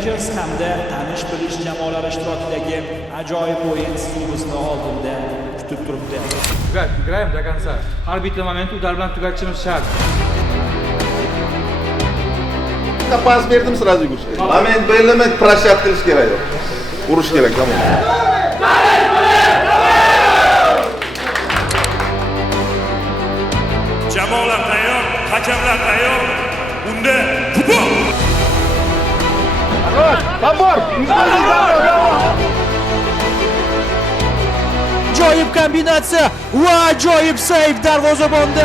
Avengers hamda tanish bilish jamoalari ishtirokidagi ajoyib o'yin sizni bizni oldinda kutib turibdi. Играем до конца. Har bitta momentni udar bilan tugatishimiz shart. Pas verdim сразу yugurish kerak. Moment bellamay prashat qilish kerak yo'q. Urish kerak, tamom. Jamoalar tayyor, hakamlar tayyor. Unda futbol. Tabor! Ajoyib kombinatsiya va ajoyib seyf darvozabonda.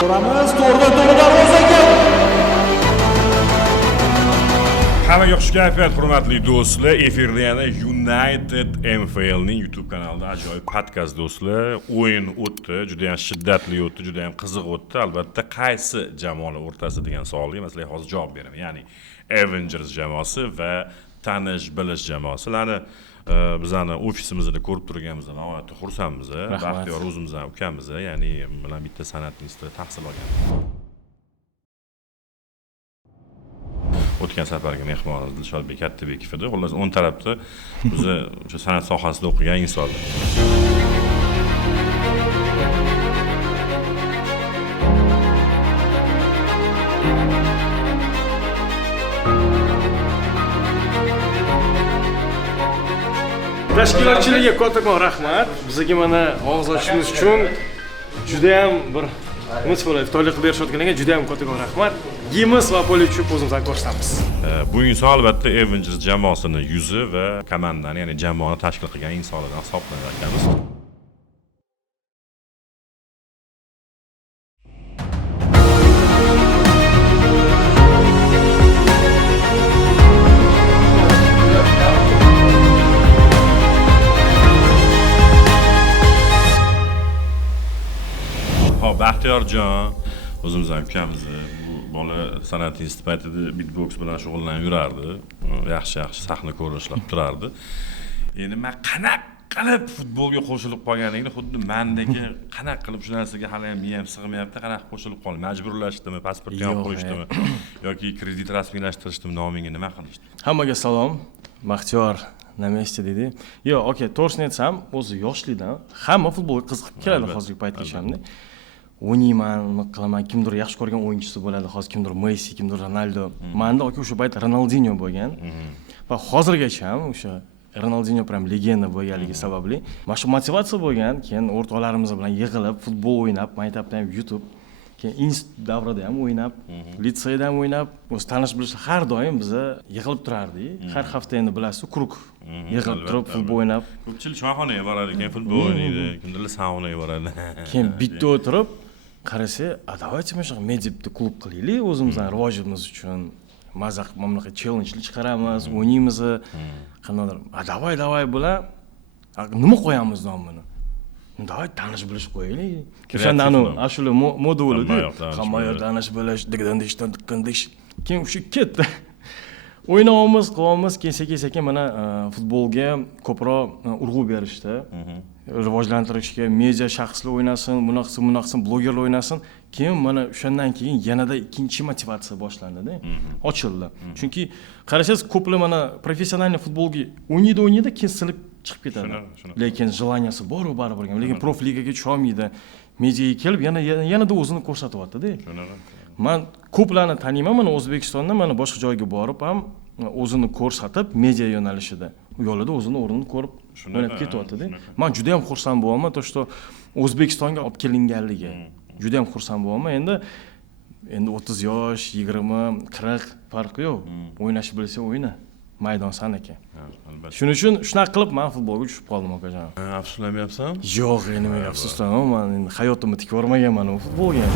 Ko'ramiz, to'g'ri darvozaga. Hammaga xush kayfiyat, hurmatli do'stlar. Efirda yana United MFL ning YouTube kanalida ajoyib podkast do'stlar. O'yin o'tdi, juda ham shiddatli o'tdi, juda ham qiziq o'tdi. Albatta, qaysi jamoalar o'rtasida degan savolga masalan hozir javob beraman. Ya'ni Avengers jamoasi va tanish bilish jamoasi. Ularni bizani ofisimizda ko'rib turganimizdan nihoyatda xursandmiz. Baxtiyor o'zimiz ham ukamiz, ya'ni bilan bitta san'at institutida tahsil olgan. O'tgan safargi mehmonimiz Dilshodbek Kattabekov edi. Xullas, o'ng tarafda bizni o'sha san'at sohasida o'qigan insonlar. Tashkilotchilarga kattakon rahmat. Bizga mana og'iz ochishimiz uchun juda ham bir nima bo'ladi, xitoylik qilib berishayotganiga juda ham kattakon rahmat. Gimis va poli uchun o'zimizni ko'rsatamiz. Bu inson albatta Avengers jamoasini yuzi va komandani, ya'ni jamoani tashkil qilgan insonlardan hisoblanadi akamiz. Baxtiyorjon, o'zimiz ham ukamiz. Bu bola san'at institutida beatbox bilan shug'ullanib yurardi. Yaxshi sahna ko'rinishlar qilib turardi. Endi men qanaqa qilib futbolga qo'shilib qolganligini xuddi mendagi qanaqa qilib shu narsaga hali ham miyam sig'mayapti, qanaqa qo'shilib qoldi. Majburlashdimi, pasportga olib qo'yishdimi yoki kredit rasmiylashtirishdimi, nomingga nima qilishdi? Hammaga salom. Baxtiyor na mesте dedi. Yo'q, okey, to'g'risini aytsam, o'zi yoshlikdan hamma futbolga qiziqib keladi hozirgi paytgacha hamda. O'ynayman, qilaman, kimdir yaxshi ko'rgan o'yinchisi bo'ladi, hozir kimdir Messi, kimdir Ronaldo. Menda o'sha payt Ronaldinho bo'lgan. Va hozirgacha ham o'sha Ronaldinho ham legenda bo'lganligi sababli mana shu motivatsiya bo'lgan. Keyin o'rtoqlarimiz bilan yig'ilib, futbol o'ynab, maktabda ham YouTube, keyin institut davrida ham o'ynab, litseyda ham o'ynab, o'z tanish bilish har doim biza yig'ilib turardik. Har hafta endi bilasiz, krug yig'ilib turib futbol o'ynab. Ko'pchilik shoxonaga boradi, keyin futbol o'ynaydi, kimdir saunaga boradi. Keyin bitta o'tirib qarasa, давайте mana shu medibni klub qilaylik, o'zimizning rivojimiz uchun. Mazaq mamlakat challenge chiqaramiz, o'ynaymiz. Qanaqadir, давай bilan nima qo'yamiz nomini? Давай tanish bilish qo'yaylik. O'shanda ashula moda bo'ladi. Hamma tanish bilish, dish. Keyin o'sha ketdi. O'ynaymiz, qilamiz, keyin mana futbolga ko'proq urg'u berishdi. Rivojlantirishga, media shaxslar o'ynasin, bunaqasi blogerlar o'ynasin. Keyin mana o'shandan keyin yanada ikkinchi motivatsiya boshlandi-da. Ochildi. Chunki qarasangiz, ko'plar mana professional futbolga o'ynaydi, keyin silib chiqib ketadi. Lekin желанияsi bor u baribir. Lekin prof ligaga tusha olmaydi. Mediaga kelib yanada o'zini ko'rsatyapti-da. Men ko'plarni taniyman, mana O'zbekistonda, mana boshqa joyga borib ham o'zini ko'rsatib, media yo'nalishida u yo'lida o'zini o'rnini ko'rib o'ynab ketyapti-da. Men juda ham xursand bo'laman, to что O'zbekistonga olib kelinganligi. Juda ham xursand bo'laman. Endi 30 yosh, 20, 40 farqi yo'q. O'ynashni bilsa o'yna. Maydon sanaki. Albatta. Shuning uchun shunaqa qilib men futbolga tushib qoldim akajon. Afsuslanmayapsan? Yo'q, nimaga afsuslanaman? Men hayotimda tik ko'rmaganman u futbolga.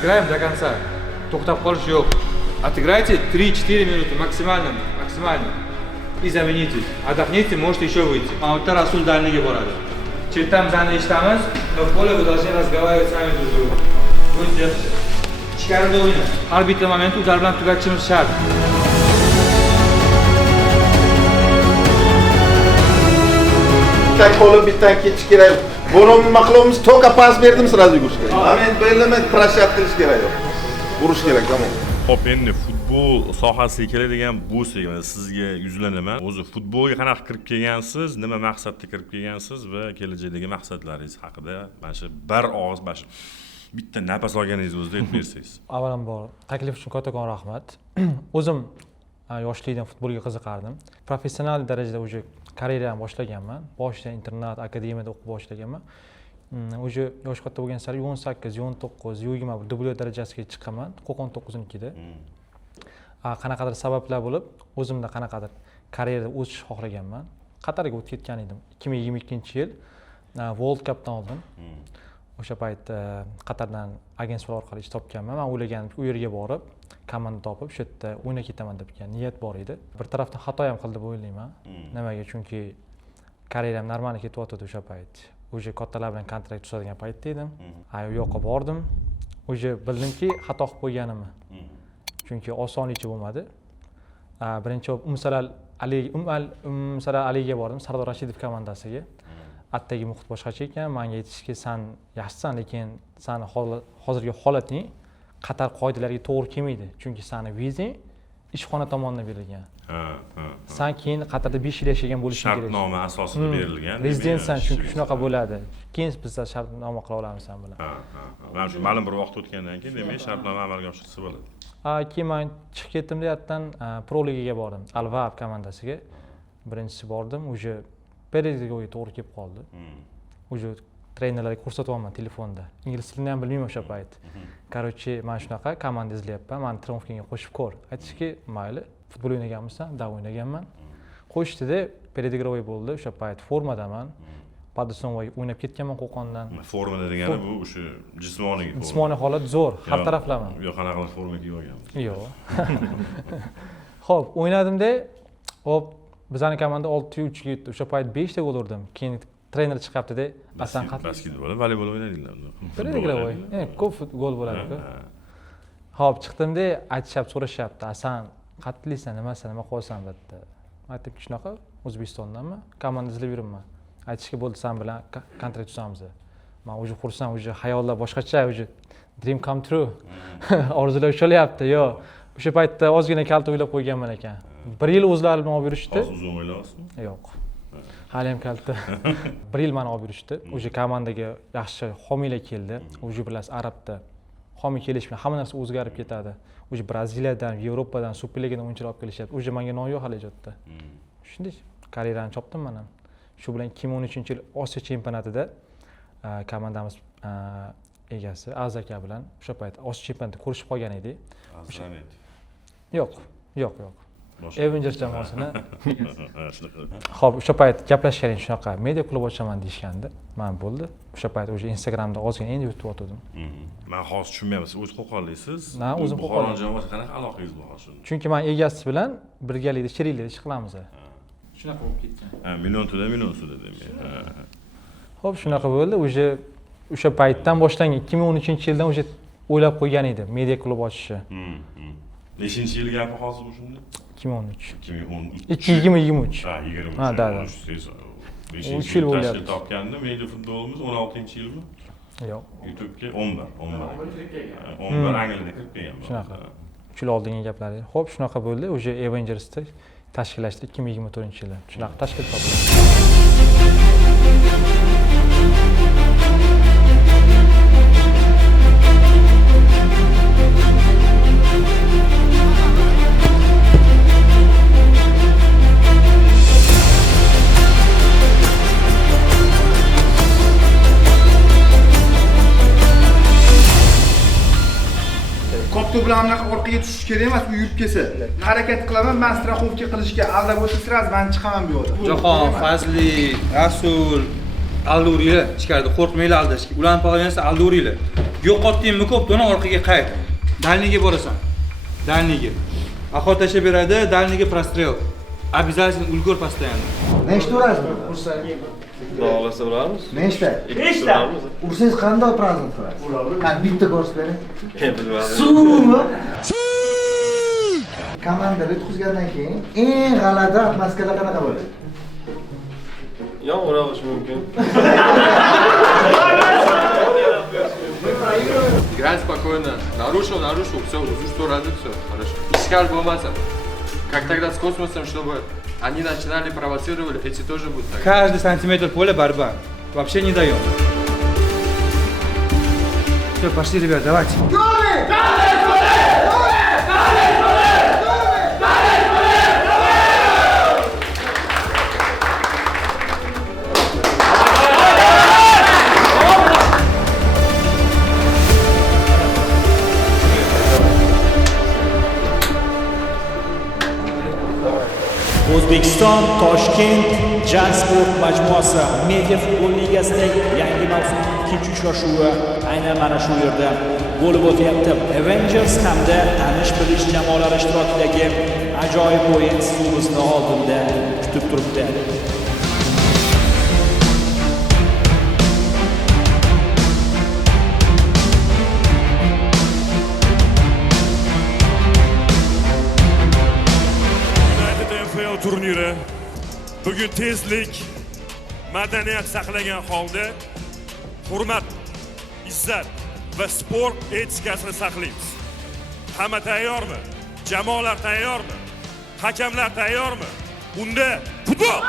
Играем до конца. To'xtab qolish yo'q. Отыграйте 3-4 минуты максимально. И замените. Отдохните, можете еще выйти. А вот Расул дальнийga boradi. Chetdan bizani eshitamiz. В поле вы должны разговаривать сами друг с другом. Будет yaxshi. Ichkarida o'yna. Har bitta momentni udar bilan tugatishimiz shart. Bitta qo'lib, bitta ketish kerak. Buni nima qilamiz? To'ka pas berdim, sразу yugurish kerak. Moment bellamay prashat qilish kerak yo'q. Urish kerak, tamom. Hop, endi futbol sohasiga keladigan bo'lsak, sizga yuzlanaman. O'zi futbolga qanaqa kirib kelgansiz, nima maqsadda kirib kelgansiz va kelajakdagi maqsadlaringiz haqida mana shu bir og'iz mana shu bitta nafas olganingiz o'zida aytib bersangiz. Avvalambor taklif uchun kattakon rahmat. O'zim yoshlikdan futbolga qiziqardim. Professional darajada уже karyeram boshlaganman. Boshida internat, akademiyada o'qib boshlaganman. Уже yosh katta bo'lgan sari 18, 19, 20 dublyot darajasiga chiqqanman. 99-nikida. Qanaqadir sabablar bo'lib, o'zimda qanaqadir karyerada o'sish xohlaganman. Qatarga o'tib ketgan edim. 2022-yil World Cupdan oldin. O'sha payt Qatardan agentlar orqali ish topganman. Men o'ylagandim, u yerga borib, komanda topib, shu yerda o'ynab ketaman deb niyat bor edi. Bir tarafdan xato ham qildi deb o'ylayman. Nimaga? Chunki karyeram normal ketyotdi o'sha payt. O'sha kattalar bilan kontrakt tuzadigan paytda edim. U yoqqa bordim. O'sha bildimki, xato qilib qo'yganimni. Chunki osonlikcha bo'lmadi. Birinchi Umsalal Aliga bordim, Sardor Rashidov komandasiga. Atdagi muhit boshqacha ekan, menga aytishki, sen yaxshisan, lekin seni hozirgi holating Qatar qoidalariga to'g'ri kelmaydi. Chunki seni vizang ishxona tomonidan berilgan. Sen keyin Qatarda 5 yil yashagan bo'lishing kerak. Shartnoma asosida berilgan. Rezidentsan, chunki shunaqa bo'ladi. Keyin biz shartnoma qila olamiz sen bilan. Mana shu ma'lum bir vaqt o'tgandan keyin demak shartnoma amalga oshirsa bo'ladi. Keyin men chiqib ketdim deyapdan Pro Ligaga bordim. Al-Vahab komandasiga. Birinchisi bordim, o'sha Perezga to'g'ri kelib qoldi. O'sha trenerlarga ko'rsatyapman telefonda. Ingliz tilini ham bilmayman o'sha payt. Короче, men shunaqa komanda izlayapman. Meni Triumfga qo'shib ko'r. Aytishki, mayli, futbol o'ynaganmisan? Da o'ynaganman. Qo'shdida Perezga bo'ldi. O'sha payt formadaman. Padisonvoy o'ynab ketganman Qo'qondan. Formada degani bu o'sha jismoniy forma. Jismoniy holat zo'r, har taraflama. Yo'q, qanaqa forma kiyib olgan. Yo'q. Xo'p, o'ynadimda, hop, bizning komanda 6-3 ga yetdi. O'sha payt 5 ta gol urdim. Keyin trener chiqibdi-da, "Asan basketbol, voleybol o'ynadinglarmi?" Perezga ko'p gol bo'ladi-ku. Xo'p, chiqdimda, aytishyapti, so'rashyapti, "Asan qattiqlisan, nima qilasan?" debdi. Aytibki, shunaqa, O'zbekistondanman, komanda izlab yuribman. Aytishga bo'ldi, sen bilan kontrakt tuzamiz. Men o'zi xursand, o'zi hayollar boshqacha, o'zi dream come true. Orzular ushalyapti. Yo'q, o'sha paytda ozgina kalta o'ylab qo'yganman ekan. 1 yil o'zlari bilan olib yurishdi. Hozir uzun o'ylayapsizmi? Yo'q. Hali ham kalta. 1 yil meni olib yurishdi. O'sha komandaga yaxshi homiylar keldi. O'sha bilasiz, Arabda homiy kelish bilan hamma narsa o'zgarib ketadi. O'sha Braziliyadan, Yevropadan, Superligadan o'yinchilar olib kelishyapti. O'sha menga noyob hali-jotda. Shunday karyerani chopdim men ham. Shu bilan 2013-yil Osiyo chempionatida komandamiz egasi Azaka bilan o'sha payt Osiyo chempionatida ko'rishib qolgan edik. Yo'q. Avengers jamoasini. Xo'p, o'sha payt gaplashgan edik, shunaqa media klub ochaman deyshgandi. Men bo'ldi. O'sha payt o'sha Instagramda ozgina endi yutib o'tdim. Men hozir tushunmayman, siz o'z Qo'qonlisiz. Men o'zim Qo'qon jamoasi qanaqa aloqangiz bor hozir? Chunki men egasi bilan birgalikda shiriklikda ish qilamiz. Shunaqa bo'lib ketgan. Million suda demak. Xo'p, shunaqa bo'ldi. O'sha paytdan boshlangan 2013-yildan o'sha o'ylab qo'ygan edim media klub ochishni. Nechinchi yil gapi hozir bu shunda? 2013. 2023. 2023. Ha, 23. Ha, da. 3 yil bo'lyapti. Topganda media futbolimiz 16-yilmi? Yo'q. YouTube'ga 11. 11 Angliyada kirib kelgan. Shunaqa. 3 yil oldingi gaplar. Xo'p, shunaqa bo'ldi. O'sha Avengers'ni tashkillashdi 2024-yilda. Shunaqa tashkil topdi. Kopto bilan anaqa orqaga tushish kerak emas, u yurib kelsa. Harakat qilaman, men straxovka qilishga aldab o'tirsiz, men chiqaman bu yoqda. Jahon, Fazli, Rasul, aldavringlar, ichkarida qo'rqmanglar aldashga. Ularni pog'onsa aldavringlar. Yo'qotdingmi koptoni orqaga qayt. Dalniga borasan. дальниги. Охот tashlab beradi, дальниги прострел. Обязательно ulgur постоянно. Nechta urasiz? Bog'lasa uramiz. Nechta? Ursangiz qanday prazent qilasiz? Qani bitta ko'rsatib bering. Bilmadim. Suvmi? Komandani yutqizgandan keyin eng g'alati atmosfera qanaqa bo'ladi? Yomg'ir yog'ishi mumkin. Играй спокойно. Нарушил, все, со'radi, все, хорошо. Ishkal bo'lmasa. Как тогда с космосом, чтобы они начинали провоцировать, эти тоже будут так. Каждый сантиметр поля борьба. Вообще не даем. Все, пошли, ребят, давайте. O'zbekiston Toshkent Jaz Sport majmuasi Media futbol ligasidagi yangi mavsumning ikkinchi uchrashuvi aynan mana shu yerda bo'lib o'tyapti. Avengers hamda tanish-bilish jamoalari ishtirokidagi ajoyib o'yin sizni bizni oldinda kutib turibdi. turniri bugun tezlik, madaniyat saqlagan holda hurmat, izzat va sport etikasini saqlaymiz. Hamma tayyormi? Jamoalar tayyormi? Hakamlar tayyormi? Unda futbol!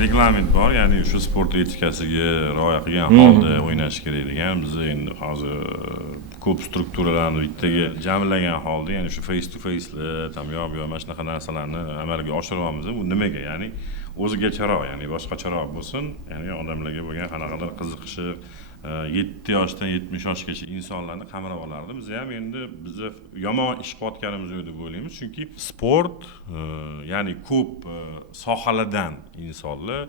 Reglament bor, ya'ni shu sport etikasiga rioya qilgan holda o'ynash kerak degan. Biz endi hozir ko'p strukturalarni bittaga jamlagan holda, ya'ni shu face to face tam yo'q mana shunaqa narsalarni amalga oshiryapmiz. Bu nimaga? Ya'ni o'zigacharoq, ya'ni boshqacharoq bo'lsin, ya'ni odamlarga bo'lgan qanaqadir qiziqishi 7 yoshdan 70 yoshgacha insonlarni qamrab olardi. Biz ham endi bizni yomon ish qilayotganimiz yo'q deb o'ylaymiz, chunki sport ya'ni ko'p sohalardan insonlar,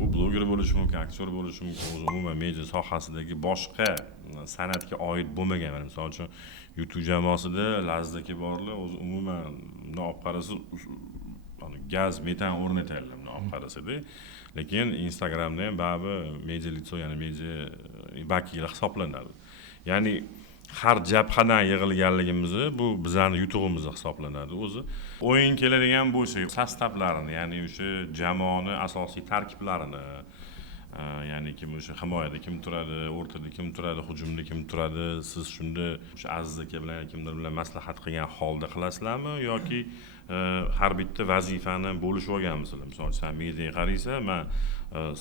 u bloger bo'lishi mumkin, aktyor bo'lishi mumkin, umuman media sohasidagi boshqa san'atga oid bo'lmagan, misol uchun YouTube jamoasida lazdaki borlar, o'zi umuman bundoq olib qarasa gaz, metan o'rnatadilar, bundoq olib qarasada. Lekin Instagramda ham baribir media litso, ya'ni media vakili hisoblanadi. Ya'ni har jabhadan yig'ilganligimizni bu bizning yutug'imiz hisoblanadi. O'zi o'yin keladigan bo'lsa, sostavlarini, ya'ni o'sha jamoani asosiy tarkiblarini, ya'ni kim o'sha himoyada kim turadi, o'rtada kim turadi, hujumda kim turadi, siz shunda o'sha Aziz aka bilan kimdir bilan maslahat qilgan holda qilasizlarmi yoki har bitta vazifani bo'lishib olganmisizlar? Masalan, sen mediaga qaraysan, men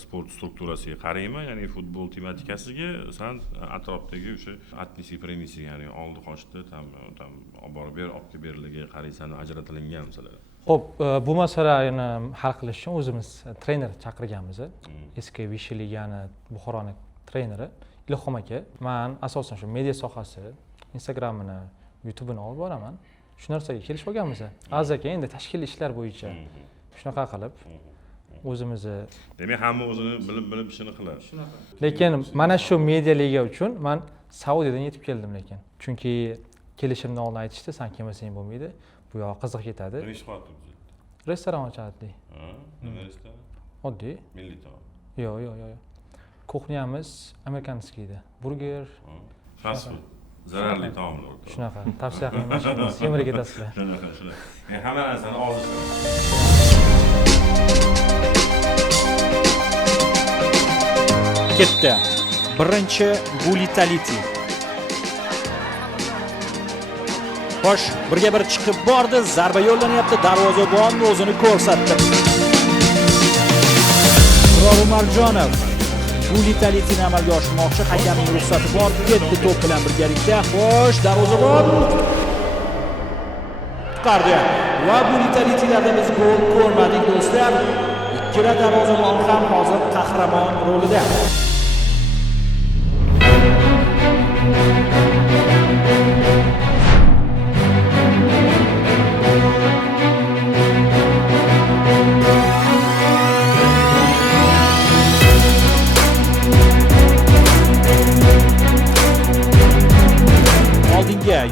sport strukturasiga qarayman, ya'ni futbol tematikasiga, sen atrofdagi o'sha atnisi premisi, ya'ni oldi qochdi, tam olib borib ber, olib kelib berligiga qaraysan, ajratilinganmisizlar. Xo'p, bu masalani hal qilish uchun o'zimiz trener chaqirganmiz. Eski Vishi ligani Buxoroning treneri Ilhom aka. Men asosan shu media sohasi, Instagramini, YouTube'ini olib boraman. Shu narsaga kelishib olganmiz. Aziz aka endi tashkiliy ishlar bo'yicha shunaqa qilib o'zimizni, demak hamma o'zini bilib ishini qiladi. Shunaqa. Lekin mana shu media liga uchun men Saudiyadan yetib keldim, lekin chunki kelishimdan oldin aytishdi, sen kelmasang bo'lmaydi. Bu yoq qiziq ketadi. Nima ish qilyapti biz? Restoran ochadi. Nima restoran? Oddiy. Milliy taom. Yo'q. Kuxnyamiz amerikanskiy edi. Burger, fast food. Zararli taomlar. Shunaqa. Tavsiya qilmayman. Semirib ketasizlar. Shunaqa. Hamma narsani ozish. Ketdi. Birinchi Bulitaliti. Xo'sh, birga bir chiqib bordi, zarba yo'llanyapti, darvozabon o'zini ko'rsatdi. Murod Umarjonov Bulitaliti'ni amalga oshirmoqchi, hakamning ruxsati bor, ketdi to'p bilan birgalikda. Xo'sh, darvozabon qutqardi. Va Bulitaliti'larda biz gol ko'rmadik do'stlar. Ikkala darvozabon ham hozir qahramon rolida.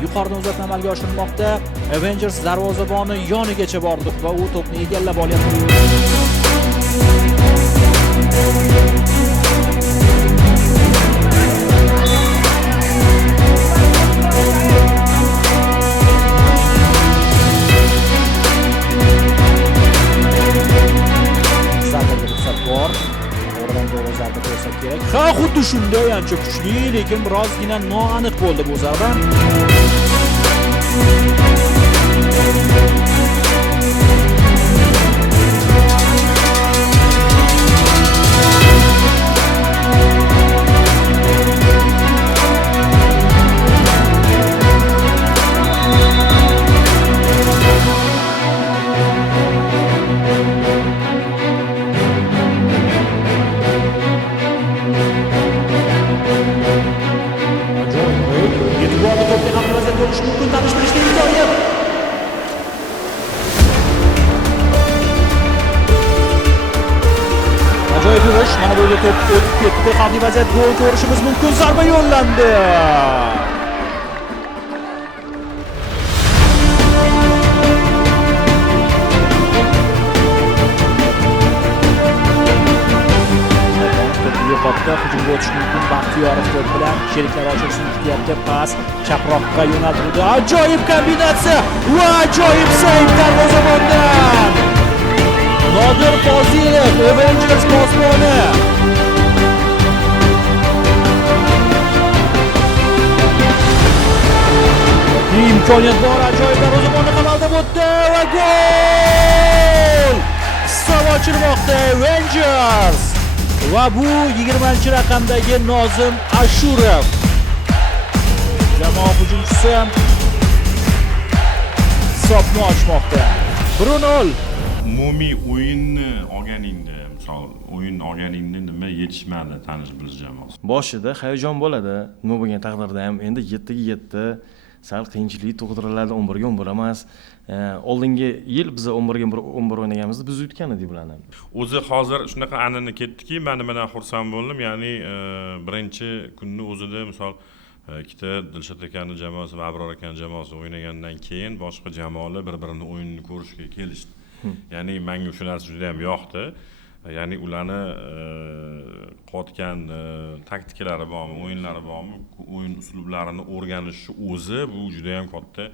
yuqoridan uzatma amalga oshirilmoqda. Avengers darvozaboni yonigacha bordi va u to'pni egallab olyapti. Ha, xuddi shunday ancha kuchli, lekin birozgina noaniq bo'ldi bu zarba. Ajoyib yurish, mana bu yerda to'p o'tib ketdi. Xavfli vaziyat, gol ko'rishimiz mumkin. Zarba yo'llandi. Yo'qotdi, hujumga o'tish mumkin. Baxtiyorov to'p bilan sheriklari ochilishini kutyapti. Pas chaproqqa yo'naltirildi. Ajoyib kombinatsiya va ajoyib seyv darvozabondan. Nodir Fozilov, Avengers posboni. Imkoniyat bor, ajoyib darvozabonni qamaldab o'tdi va gol! Hisob ochilmoqda Avengers. Va bu 20-raqamdagi Nozim Ashurov. Jamoa hujumchisi hisobni ochmoqda. 1-0. Umumiy o'yinni olganingda, misol o'yin olganingda nima yetishmadi tanish bilish jamoasi. Boshida hayajon bo'ladi. Nima bo'lgan taqdirda ham endi 7 ga 7 sal qiyinchilik tug'diriladi, 11 ga 11 emas. Oldingi yil biz 11 ga 11 o'ynaganimizda biz yutgan edik bularni. O'zi hozir shunaqa an'ana ketdiki, men nimadan xursand bo'ldim, ya'ni birinchi kunni o'zida misol ikkita Dilshod akaning jamoasi va Abror akaning jamoasi o'ynagandan keyin boshqa jamoalar bir-birini o'yinini ko'rishga kelishdi. Ya'ni menga shu narsa juda ham yoqdi. Ya'ni ularni qotgan taktikalari bormi, o'yinlari bormi, o'yin uslublarini o'rganishi o'zi bu juda ham katta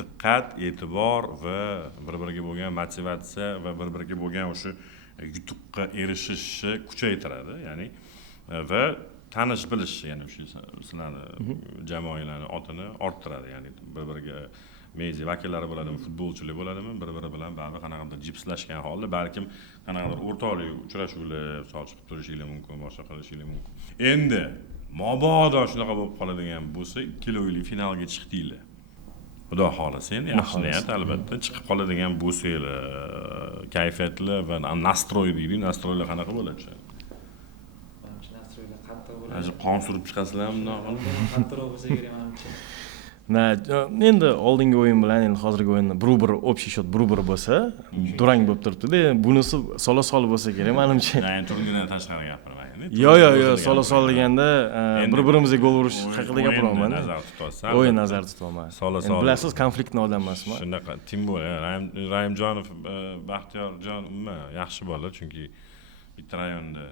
diqqat, e'tibor va bir-biriga bo'lgan motivatsiya va bir-biriga bo'lgan o'sha yutuqqa erishishni kuchaytiradi. Ya'ni va tanish bilish, ya'ni o'sha sizlarni jamoalarning otini orttiradi. Ya'ni bir-biriga media vakillari bo'ladimi, futbolchilar bo'ladimi, bir-biri bilan baribir qanaqadir jipslashgan holda balkim qanaqadir o'rtoqlik uchrashuvlar chiqib turishinglar mumkin, boshqa qilishinglar mumkin. Endi mabodo shunaqa bo'lib qoladigan bo'lsa, ikkilovli finalga chiqdinglar. Xudo xolasa, endi yaxshi niyat albatta chiqib qoladigan bo'lsanglar, kayfiyatli va nastroy deydi, nastroylar qanaqa bo'ladi o'sha? Nastroylar qattiq bo'ladi. Qon surib chiqasizlarmi bundoq qilib? Qattiqroq bo'lsa kerak menimcha. Endi oldingi o'yin bilan endi hozirgi o'yinda 1-1 общий счет 1-1 bo'lsa, durang bo'lib turibdi-da. Bunisi sola-sol bo'lsa kerak menimcha. Ya'ni turnirdan tashqari gapiraman. Yo'q, sola-sol deganda bir-birimizga gol urish haqida gapiryapman. O'yin nazarda tutolmayman. Sola-sol. Bilasiz, konfliktni odam emasman. Shunaqa, tim bo'ladi. Rahimjonov, Baxtiyorjon yaxshi bola, chunki bitta rayonda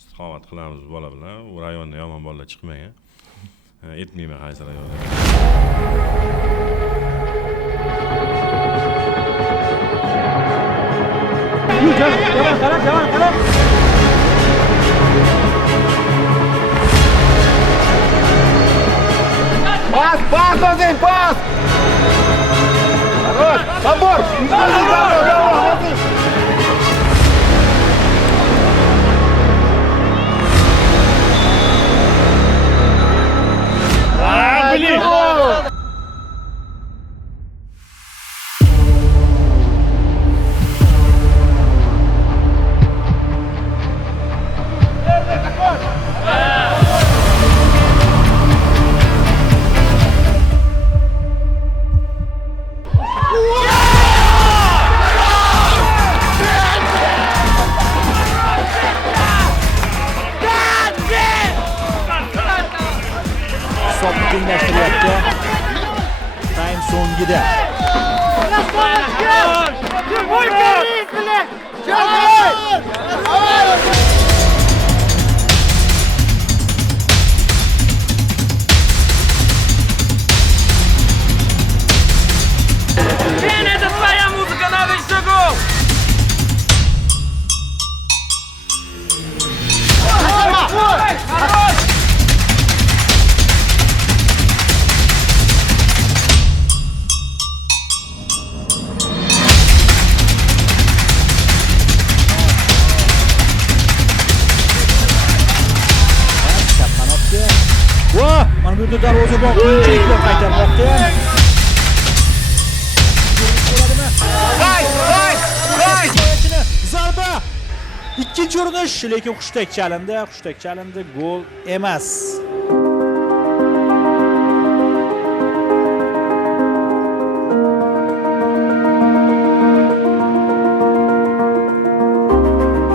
istiqomat qilamiz bola bilan. U rayonda yomon bolalar chiqmagan. Aytmayman qaysi rayonda. Javan. Пас, Озин, пас! Хорош! Забор! Блин! Hisobni tenglashtiryapti. so'ngida. Это твоя музыка, надо еще гол! Va, mana bu yerda darvozabon qiyinchiliklar qaytarmoqda. Zarba! Ikkinchi urinish, lekin hushtak chalindi, gol emas.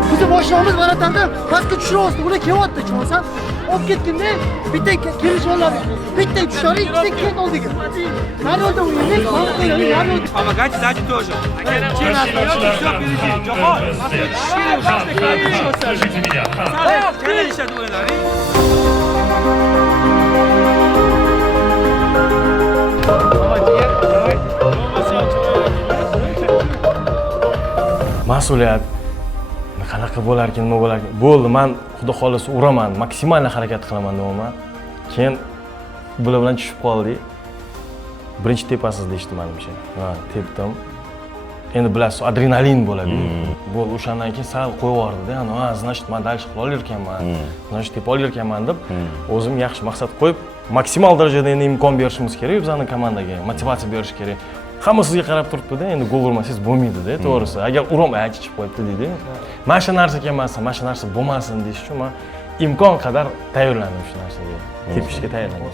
Bizni boshlig'imiz Vatandan pastga tushiryapti. Ular kelyapti, tushunsan? Olib ketganda bitta kelishganlar. Bitta tushari, ikkita ket oldiga. Nari yo'lda o'ynaylik, nari yo'lda. Помогайте сзади тоже. Все впереди. Джохор, Слушайте меня. Mas'uliyat qanaqa bo'larkan, nima bo'larkan. Bo'ldi, men xudo xolisa uraman, maksimal harakat qilaman deyman. Keyin bular bilan tushib qoldik. Birinchi tepasiz deyishdi menimcha. Ha, tepdim. Endi bilasiz, adrenalin bo'ladi. Bo'l, o'shandan keyin sal qo'yib yubordi-da. Ha, значит, men dalish qila olarkanman. Значит, tepa olarkanman deb o'zim yaxshi maqsad qo'yib, maksimal darajada endi imkon berishimiz kerak bizning komandaga, motivatsiya berish kerak. Hamma sizga qarab turibdi-da, endi gol urmasangiz bo'lmaydi-da, to'g'risi. Agar urolmay chiqib qo'yibdi deydi. Mana shu narsa kelmasin, mana shu narsa bo'lmasin deyish uchun men imkon qadar tayyorlandim shu narsaga. Tepishga tayyorlandim.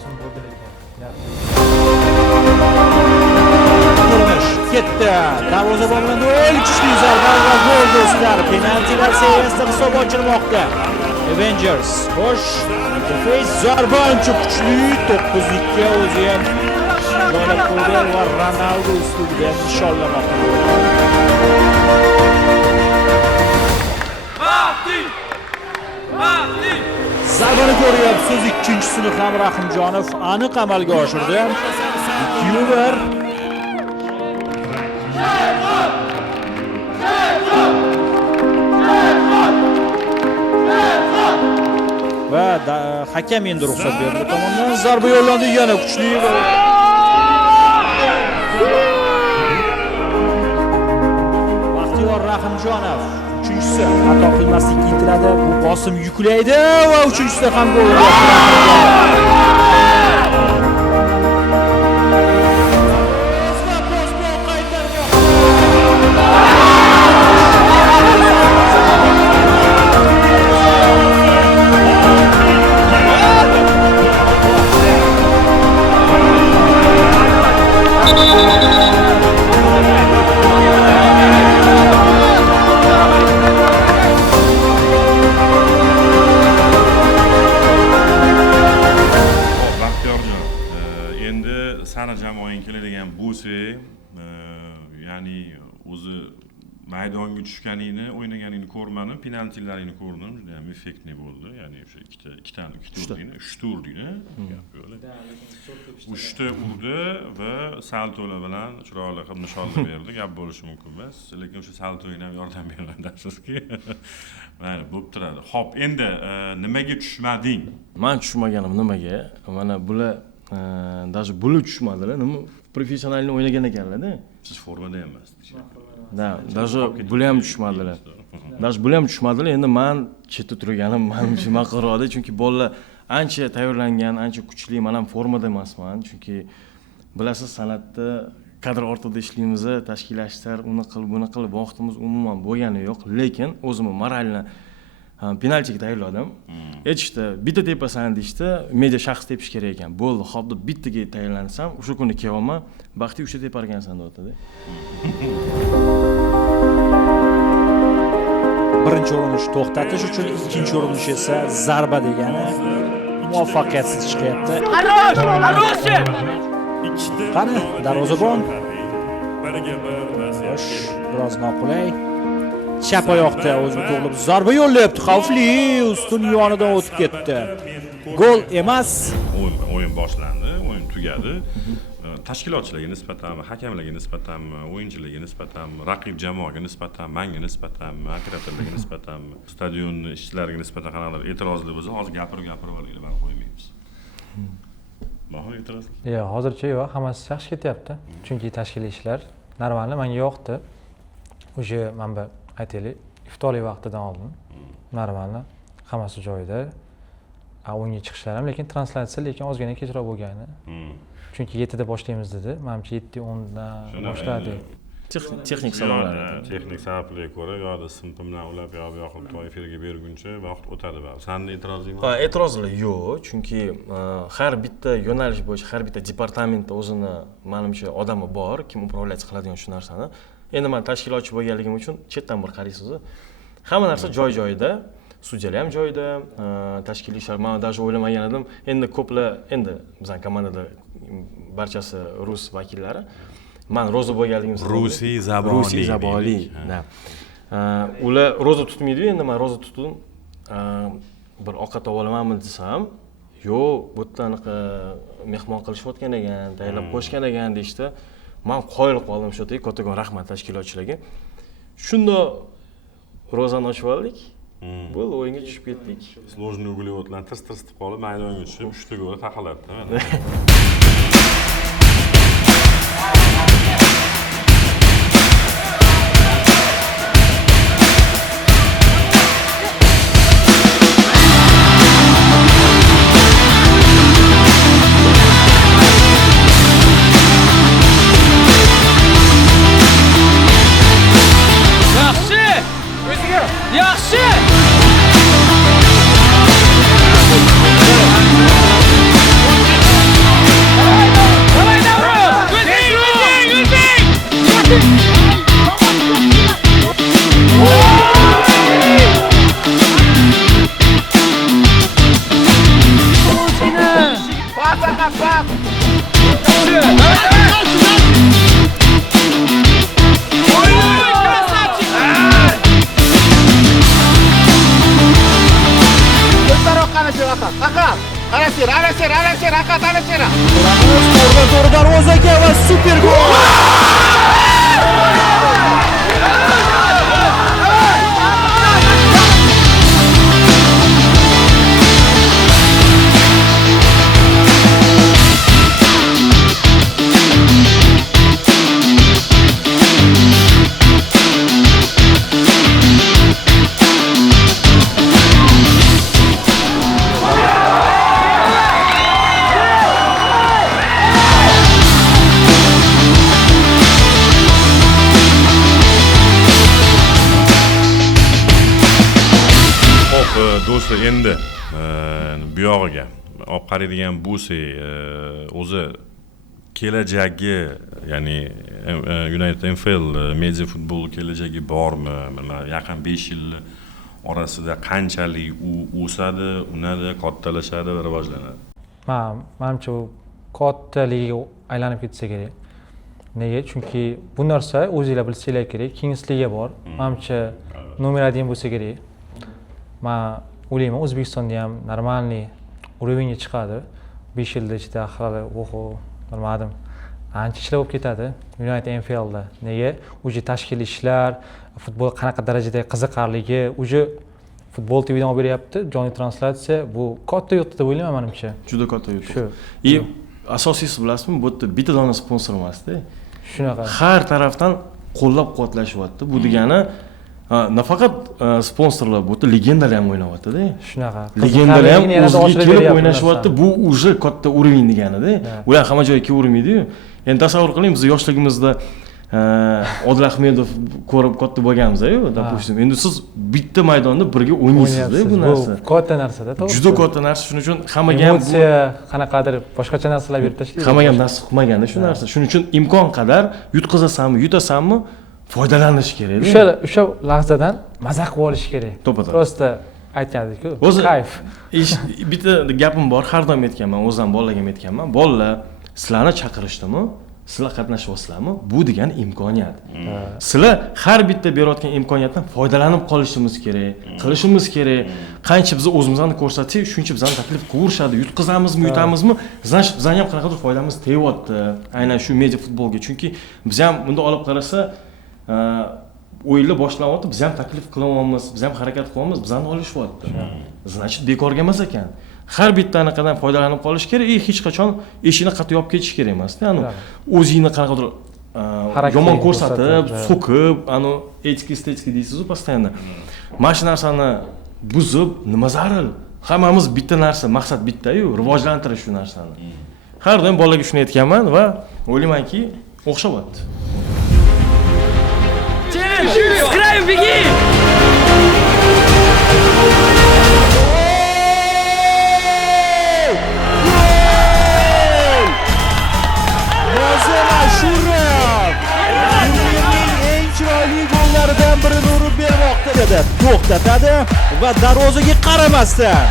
Urinish ketdi. Darvozabon bilan duel, kuchli zarba va gol do'stlar. Penaltilar seriyasida hisob ochilmoqda. Avengers, xo'sh, interface zarba ancha kuchli, 9-2 o'zi ham joylab qo'ydi va Ronaldo ustidan nishonlamoqda. Zarbani ko'ryapsiz, ikkinchisini ham Rahimjonov aniq amalga oshirdi. 2-1. Va hakam endi ruxsat berdi tomonidan zarba yo'llandi, yana kuchli. Baxtiyor Rahimjonov uchinchisi xato qilmaslikka intiladi, bu bosim yuklaydi va uchinchisida ham gol uradi. Sana jamoang keladigan bo'lsa, ya'ni o'zi maydonga tushganingni, o'ynaganingni ko'rmadim, penaltilaringni ko'rdim, juda ham effektli bo'ldi. Ya'ni o'sha ikkita urdingni, uchta urdi va saltolar bilan chiroyli qilib nishonlab berdi. Gap bo'lishi mumkin emas, lekin o'sha saltoga ham yordam beradi afsuski. Mana bo'lib turadi. Xo'p, endi nimaga tushmading? Men tushmaganim nimaga? Mana bular даже bular tushmadilar. Nima professionalni o'ynagan ekanlar-da. Siz formada emassiz. Da, даже bular ham tushmadilar. Даже bular ham tushmadilar. Endi men chetda turganim menimcha maqoradi, chunki bolalar ancha tayyorlangan, ancha kuchli, men ham formada emasman. Chunki bilasiz, san'atda kadr ortida ishlaymiz, tashkillashlar, uni qil, buni qil, vaqtimiz umuman bo'lgani yo'q. Lekin o'zimni moralni penaltiga tayyorladim. Aytishdi, bitta tepasan deyishdi, media shaxs tepish kerak ekan. Bo'ldi, xo'p deb bittaga tayyorlansam, o'sha kuni kelyapman, baxti 3ta tepargansan deyapti-da. Birinchi urinishni to'xtatish uchun ikkinchi urinish esa zarba degani muvaffaqiyatsiz chiqyapti. Qani, darvozabon. Biriga bir nasihat. Xo'sh, biroz noqulay. Chap oyoqda o'zi to'g'rilib zarba yo'llayapti. Xavfli, ustun yonidan o'tib ketdi. Gol emas. O'yin boshlandi, o'yin tugadi. Tashkilotchilarga nisbatanmi, hakamlarga nisbatanmi, o'yinchilarga nisbatanmi, raqib jamoaga nisbatanmi, menga nisbatanmi, operatorlarga nisbatanmi, stadion ishchilariga nisbatan qanaqadir e'tirozlar bo'lsa, hozir gapirib olaylik, bani qo'ymaymiz. Bahor e'tiroz? Yo'q, hozircha yo'q, hammasi yaxshi ketyapti. Chunki tashkiliy ishlar normalniy, menga yoqdi. O'sha mana aytaylik, iftorlik vaqtidan oldin normalniy, hammasi joyida. O'yinga chiqishlar ham, lekin translyatsiya ozgina kechroq bo'lgani. Chunki 7 da boshlaymiz dedi. Menimcha 7:10 dan boshladik. Texnik sabablar. Texnik sabablarga ko'ra yo'da simpi bilan ulab yo'q qilib efirga berguncha vaqt o'tadi. Sani e'tirozing bormi? E'tirozlar yo'q, chunki har bitta yo'nalish bo'yicha har bitta departamentda o'zini menimcha odami bor, kim upravляться qiladigan shu narsani. Endi men tashkilotchi bo'lganligim uchun chetdan bir qaraysiz. Hamma narsa joy-joyida. Sudyalar ham joyida, tashkiliy ishlar. Men даже o'ylamagan edim. Endi ko'plar, endi bizning komandada barchasi rus vakillari. Men roza bo'lganligim sababli. Rusiy zaboli. Ular roza tutmaydi, endi men roza tutdim. Bir ovqat olamanmi desam, yo'q, bu yerda anaqa mehmon qilishayotgan ekan, tayyorlab qo'yishgan ekan deyishdi. Men qoyilib qoldim shu yerda, kattakon rahmat tashkilotchilarga. Shunda rozani ochib oldik. Bo'ldi, o'yinga tushib ketdik. Sложный углеводlarni tirs-tirs qolib, maydonga tushib, 3 ta gol taqalatdi. To'g'ri darvozaga va super gol! Do'stlar, endi bu yog'iga olib qaraydigan bo'lsak, o'zi kelajagi, ya'ni United NFL media futbol kelajagi bormi? Mana yaqin 5 yil orasida qanchalik u o'sadi, unadi, kattalashadi va rivojlanadi? Menimcha u kattaligiga aylanib ketsa kerak. Nega? Chunki bu narsa o'zingizlar bilsanglar kerak, Kingsleyga bor. Menimcha nomer 1 bo'lsa kerak. Men o'ylayman, O'zbekistonda ham normalniy уровеньga chiqadi. 5 yilda ichida hali bilmadim. Ancha ishlar bo'lib ketadi United NFLda. Nega? Uje tashkiliy ishlar, futbol qanaqa darajada qiziqarligi, uje futbol TVdan olib beryapti, jonli translyatsiya, bu katta yutuq deb o'ylayman menimcha. Juda katta yutuq. Shu. Asosiysi bilasizmi, bu yerda bitta dona sponsor emasda. Shunaqa. Har tarafdan qo'llab-quvvatlashyapti. Bu degani nafaqat sponsorlar, bu yerda legendalar ham o'ynayapti-da. Shunaqa. Legendalar ham o'ziga kelib o'ynashyapti. Bu уже katta уровень degani-da. Ular hamma joyga kelavermaydi-yu. Endi tasavvur qiling, biz yoshligimizda Odil Ahmedov ko'rib katta bo'lganmiz-ku, допустим. Endi siz bitta maydonda birga o'ynaysiz-da bu narsa. Bu katta narsa-da, to'g'ri. Juda katta narsa, shuning uchun hammaga ham emotsiya, qanaqadir boshqacha narsalar berib tashlaydi. Hammaga ham nasib qilmaganda shu narsa. Shuning uchun imkon qadar yutqizasanmi, yutasanmi, foydalanish kerak. O'sha lahzadan mazza qilib olish kerak. Prosta aytgandik-ku. Kayf. Bitta gapim bor, har doim aytganman, o'zim bolalarga ham aytganman. Bolalar, sizlarni chaqirishdimi, sizlar qatnashyapsizlarmi? Bu degani imkoniyat. Sizlar har bitta berayotgan imkoniyatdan foydalanib qolishimiz kerak, qilishimiz kerak. Qancha biz o'zimizni ko'rsatsak, shuncha bizani taklif qilaverishadi. Yutqizamizmi, yutamizmi? Bizani ham qanaqadir foydamiz tegyapti. Aynan shu media futbolga. Chunki biz ham bunda olib qarasa, o'yinlar boshlanyapti, biz ham taklif qilyapmiz, biz ham harakat qilyapmiz, bizani olishyapti. Значит, bekorga emas ekan. Har bittanidan foydalanib qolish kerak, hech qachon eshikni qattiq yopib ketish kerak emas-da. O'zingni qanaqadir yomon ko'rsatib, so'kib, etika deysiz-ku постоянно. Mana shu narsani buzib, nima zarur? Hammamiz bitta narsa, maqsad bitta-yu, rivojlantirish shu narsani. Har doim bolalarga shuni aytganman va o'ylaymanki, o'xshabyapti. Скрайм, беги! Nozim Ashurov turnirning eng chiroyli gollaridan birini urib bermoqda dedi. To'xtatadi va darvozaga qaramasdan.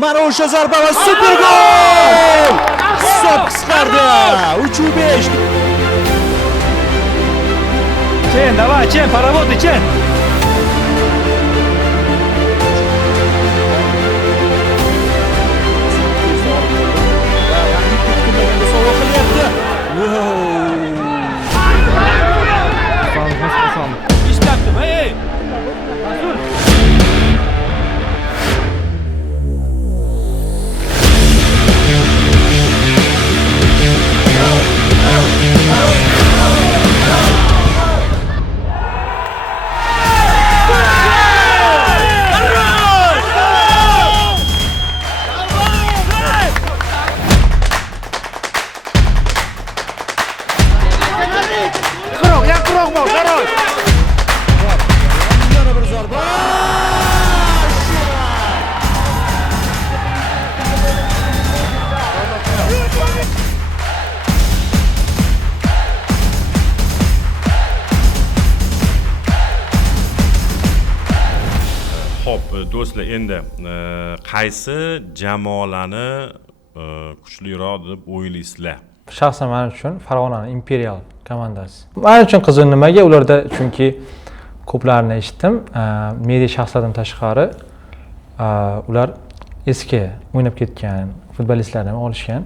Mana o'sha zarba va super gol! Hisob qisqardi. 3-5. Chen, давай, Chen, поработай, Chen. İş yaptım, hey! Do'stlar, endi qaysi jamoalarni kuchliroq deb o'ylaysizlar? Shaxsan men uchun Farg'onaning Imperial komandasi. Men uchun qiziq nimaga? Ularda chunki ko'plarni eshitdim, media shaxslardan tashqari ular eski o'ynab ketgan futbolistlarni olishgan.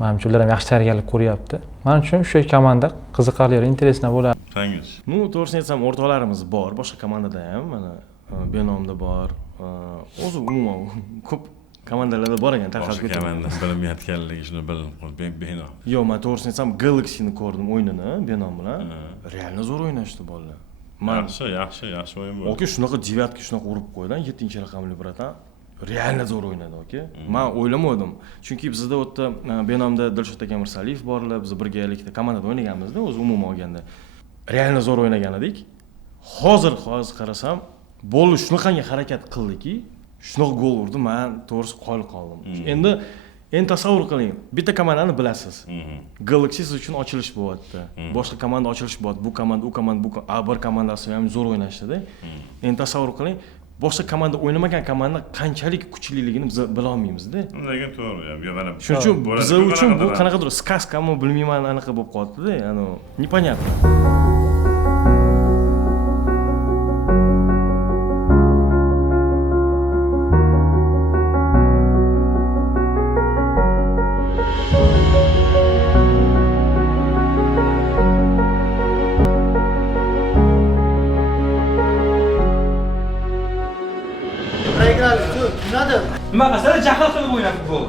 Menimcha ular ham yaxshi tayyorgarlik ko'ryapti. Men uchun shu komanda qiziqarli, interesna bo'ladi. Sangiz? To'g'risini aytsam, o'rtoqlarimiz bor, boshqa komandada ham, mana Benomda bor. O'zi umuman ko'p komandalarda bor ekan, tarqalib ketgan. Komanda bilmayotganligi shuni bildim. Benom. Yo'q, men to'g'risini aytsam, Galaxy'ni ko'rdim o'yinini, Benom bilan. Realni zo'r o'ynashdi bolalar. Yaxshi o'yin bo'ldi. Oke, shunaqa devatka shunaqa urib qo'ygan, 7-raqamli biratan. Realni zo'r o'ynadi, oke. Men o'ylamadim. Chunki bizda u yerda Benomda Dilshod aka Mirsaliyev borlar, biz birgalikda komandada o'ynaganmiz-da, o'zi umuman olganda. Realni zo'r o'ynagan edik. Hozir qarasam, Bol shunaqangi harakat qildiki, shunaqa gol urdi, men to'g'risi qoyil qoldim. Endi tasavvur qiling, bitta komandani bilasiz. Galaxy uchun ochilish bo'lyapti. Boshqa komanda ochilish bo'lyapti. Bu komanda, u komanda, bu bir komandasi ham zo'r o'ynashdi-da. Endi tasavvur qiling, boshqa komanda o'ynamagan komanda qanchalik kuchliligini biz bila olmaymiz-da. Lekin to'g'ri, mana shuning uchun biz uchun bu qanaqadir skaskami bilmayman, anaqa bo'lib qoldi-da, непонятно. Nima qilsa jahl qilib o'ynaydi futbol.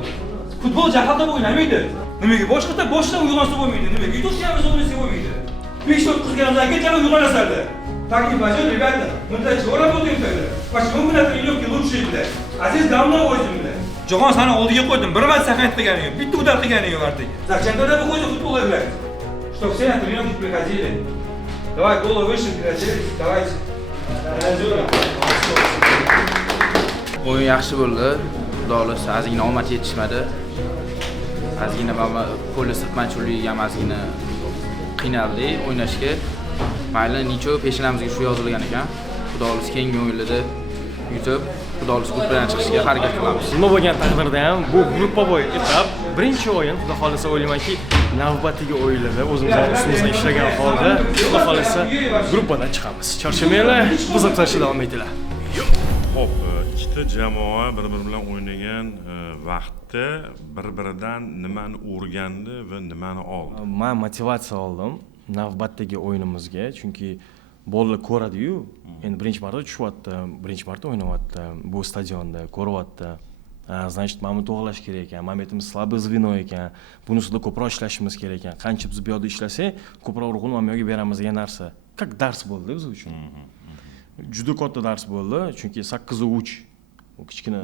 Futbol jahl qilib o'ynamaydi. Nimaga boshqada uyg'onsa bo'lmaydi? Nimaga yutishimiz o'ynasa bo'lmaydi? 5-4 qizgandan keyin jala uyg'onasizlar. Такие бажон, ребята, мы дальше работаем тогда. Почему мы на тренировке лучше, блядь? А здесь говно возим, блядь. Jahon seni oldiga qo'ydim. Bir marta saxiyat qilganing yo'q. Bitta udar qilganing yo'q artık. Зачем тогда выходим в футбол играть? Что все на тренировки приходили. Давай голову выше, давайте. O'yin yaxshi bo'ldi. Xudo xolasa ozgina omad yetishmadi. Ozgina mana qo'li sirtmanchuligi ham ozgina qiynaldik o'ynashga. Mayli, nicho peshanamizga shu yozilgan ekan. Xudo xolasa keyingi o'yinlarda yutib, xudo xolasa grupp bilan chiqishga harakat qilamiz. Nima bo'lgan taqdirda ham bu gruppa bo'yi etap birinchi o'yin, xudo xolasa o'ylaymanki, navbatdagi o'yinlarda o'zimizning ustimizda ishlagan holda xudo xolasa gruppadan chiqamiz. Charchamanglar, qiziqtirishda davom etinglar. Xo'p, ikkita jamoa bir-biri bilan o'ynagan vaqtda bir-biridan nimani o'rgandi va nimani oldi? Men motivatsiya oldim navbatdagi o'yinimizga, chunki bolalar ko'radi-yu, endi birinchi marta tushyapti, birinchi marta o'ynayapti, bu stadionda ko'ryapti. Значит, mana to'g'rilash kerak ekan, momentimiz slabый звено ekan, buni ustida ko'proq ishlashimiz kerak ekan. Qancha biz bu yerda ishlasak, ko'proq urg'uni mana bu yerga beramiz degan narsa. Как dars bo'ldi biz uchun. Juda katta dars bo'ldi, chunki 8-3 bu kichkina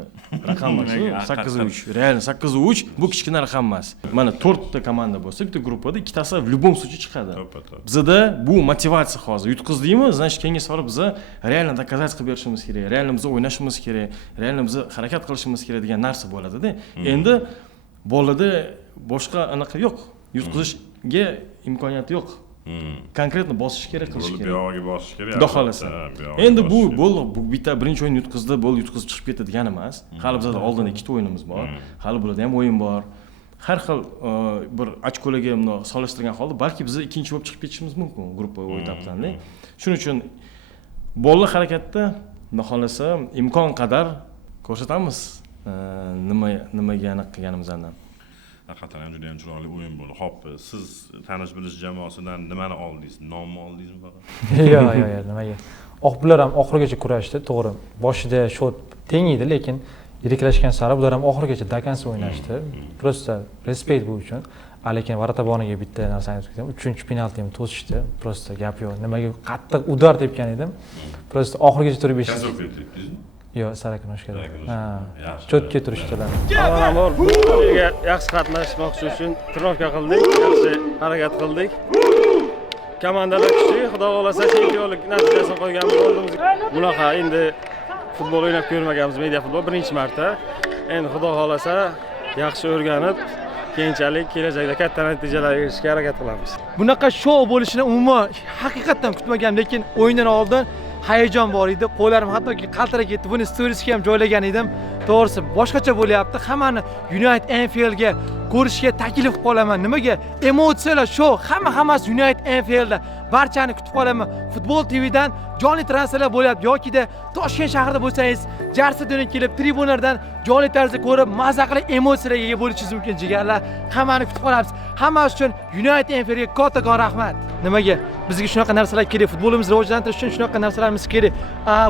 raqam emas, 8-3. Real 8-3 bu kichkina raqam emas. Mana 4 ta komanda bo'lsa, bitta gruppada ikkitasi в любом случае chiqadi. Bizda bu motivatsiya hozir. Yutqizdingmi, значит, keyingi safar biz реально доказать qilib berishimiz kerak, реально biz o'ynashimiz kerak, реально biz harakat qilishimiz kerak degan narsa bo'ladi-da. Endi bolada boshqa anaqa yo'q. Yutqizishga imkoniyati yo'q. Konkretno bosish kerak, qilish kerak. Buyog'iga bosish kerak. Xudo xolasa. Endi bu bitta birinchi o'yin yutqizdi, bo'l yutqizib chiqib ketdi degani emas. Hali bizda oldin ikkita o'yinimiz bor. Hali bularda ham o'yin bor. Har xil bir ochkolarga buni solishtirgan holda balki biz ikkinchi bo'lib chiqib ketishimiz mumkin gruppa o'yindan. Shuning uchun bolalar harakatda, xudo xolasa imkon qadar ko'rsatamiz nimaga aniq qilganimizdan. Haqiqatan ham juda ham chiroyli o'yin bo'ldi. Xo'p, siz tanish bilish jamoasidan nimani oldingiz? Nomni oldingizmi faqat? Yo'q, nimaga? Oqbular ham oxirigacha kurashdi, to'g'ri. Boshida shot teng edi, lekin yiriklashgan sari bular ham oxirigacha dakansiz o'ynashdi. Просто respekt bu uchun. Lekin Varataboniga bitta narsani aytdim. 3-penaltini to'sishdi. Просто gap yo'q. Nimaga qattiq udar tepgan edim. Просто oxirigacha turib eshitdim. Yo'q, Sarakinoshkada. Chotga turishdilar. Avvalambor bu yaxshi qatnashmoqchi uchun trenorovka qildik, yaxshi harakat qildik. Komandalar kuchli, xudo xolasa chempionlik natijasini qo'yganmiz oldimiz. Bunaqa endi futbol o'ynab ko'rmaganmiz, media futbol birinchi marta. Endi xudo xolasa yaxshi o'rganib, keyinchalik kelajakda katta natijalarga erishishga harakat qilamiz. Bunaqa shou bo'lishini umuman haqiqatan kutmagandim, lekin o'yindan oldin hayajon bor edi. Qo'llarim hattoki qaltirab ketdi. Buni storiesga ham joylagan edim. To'g'risi, boshqacha bo'lyapti. Hammani United Anfieldga ko'rishga taklif qilib qolaman. Nimaga? Emotsiyalar shou, hammasi United Anfieldda. Barchani kutib qolaman. Futbol TVdan jonli transferlar bo'lyapti yokida Toshkent shahrida bo'lsangiz, Jarsidonga kelib tribunalardan jonli tarzda ko'rib, maza qilib emotsiyalarga ega bo'lishingiz mumkin jigarlar. Hammani kutib qolamiz. Hammasi uchun United Anfieldga kattakon rahmat. Nimaga? Bizga shunaqa narsalar kerak, futbolimizni rivojlantirish uchun shunaqa narsalarimiz kerak.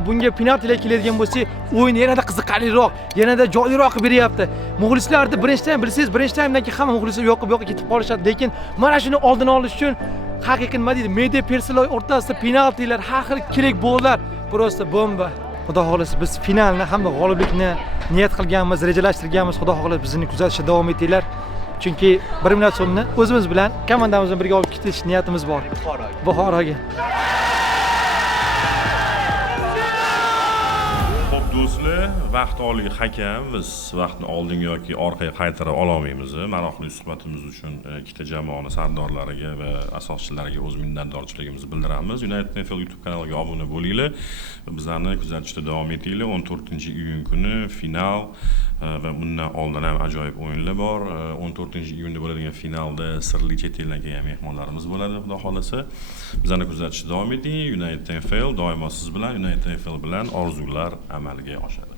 Bunga penaltilar keladigan bo'lsa, o'yin yanada qiziqarliroq, yanada joyliroq qilib beryapti. Muxlislarni birinchidan bilsangiz, birinchi taymdan keyin hamma muxlislar yoqib ketib qolishadi, lekin mana shuni oldini olish uchun haqiqiy nima deydi, media personal o'rtasida penaltilar, har xil kerak bo'llar, просто bomba. Xudo xolasa biz finalni hamda g'oliblikni niyat qilganmiz, rejalashtirganmiz. Xudo xolasa bizni kuzatishda davom etinglar. Chunki 1 million so'mni o'zimiz bilan komandamiz bilan birga olib ketish niyatimiz bor. Buxoroga. Xo'p do'stlar, vaqt oliy hakam, biz vaqtni oldinga yoki orqaga qaytara olmaymiz. Maroqli suhbatimiz uchun ikkita jamoani sardorlariga va asoschilariga o'z minnatdorchiligimizni bildiramiz. United Anfield YouTube kanaliga obuna bo'linglar. Bizlarni kuzatishda davom etinglar. 14-iyun kuni final va bundan oldin ham ajoyib o'yinlar bor. 14-iyunda bo'ladigan finalda sirli chet eldan kelgan mehmonlarimiz bo'ladi, xudo xolasa. Bizlarni kuzatishda davom eting. United Anfield doimo siz bilan, United Anfield bilan orzular amalga oshadi.